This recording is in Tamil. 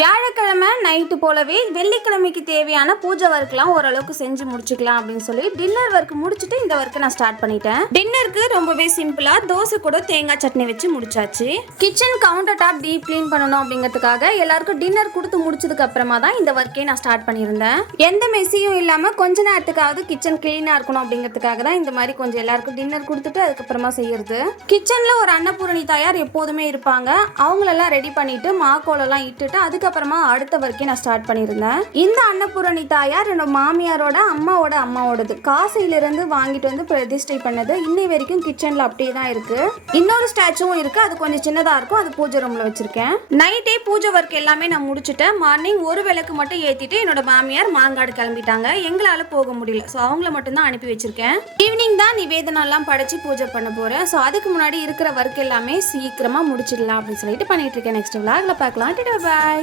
வியாழக்கிழமை நைட்டு போலவே வெள்ளிக்கிழமைக்கு தேவையான பூஜை ஒர்க்லாம் ஓரளவுக்கு செஞ்சு முடிச்சுக்கலாம் அப்படின்னு சொல்லி டின்னர் ஒர்க் முடிச்சுட்டு இந்த ஒர்க்கை நான் ஸ்டார்ட் பண்ணிட்டேன். டின்னருக்கு ரொம்பவே சிம்பிளா தோசை கூட தேங்காய் சட்னி வச்சு முடிச்சாச்சு. Kitchen counter top deep clean பண்ணணும் அப்படிங்கிறதுக்காக எல்லாருக்கும் டின்னர் கொடுத்து முடிச்சதுக்கு அப்புறமா தான் இந்த ஒர்க்கே நான் ஸ்டார்ட் பண்ணியிருந்தேன். எந்த மெஸ்ஸியும் இல்லாம கொஞ்ச நேரத்துக்காவது கிச்சன் கிளீனா இருக்கணும் அப்படிங்கிறதுக்காக தான் இந்த மாதிரி கொஞ்சம் எல்லாருக்கும் டின்னர் கொடுத்துட்டு அதுக்கப்புறமா செய்யறது. கிச்சன்ல ஒரு அன்னபூரணி தாயார் எப்போதுமே இருப்பாங்க. அவங்களெல்லாம் ரெடி பண்ணிட்டு மாக்கோலெல்லாம் இட்டுட்டு அதுக்கப்புறமா அடுத்த வரைக்கும் நான் ஸ்டார்ட் பண்ணியிருந்தேன். இந்த அன்னபூரணி தாயார் என்னோட மாமியாரோட அம்மாவோடது காசிலிருந்து வாங்கிட்டு வந்து பிரதிஷ்டை பண்ணது. இன்னை வரைக்கும் கிச்சன்ல அப்படியே தான் இருக்கு. இன்னொரு ஸ்டாச்சுவும் இருக்கு, அது கொஞ்சம் சின்னதா இருக்கும், அது பூஜை ரூம்ல வச்சிருக்கேன். நைட்டே பூஜை ஒர்க் எல்லாமே நான் முடிச்சுட்டேன். மார்னிங் ஒரு விளக்கு மட்டும் ஏத்திட்டு என்னோட மாமியார் மாங்காடு கிளம்பிட்டாங்க. எங்களால போக முடியல, ஸோ அவங்கள மட்டும் தான் அனுப்பி வச்சிருக்கேன். ஈவினிங் தான் நிவேதனம் எல்லாம் படைச்சு பூஜை பண்ண போறேன். ஸோ அதுக்கு முன்னாடி இருக்கிற ஒர்க் எல்லாமே சீக்கிரமா முடிச்சிடலாம் அப்படின்னு சொல்லிட்டு பண்ணிட்டு இருக்கேன். நெக்ஸ்ட் விளாக்ல பார்க்கலாம். பாய்.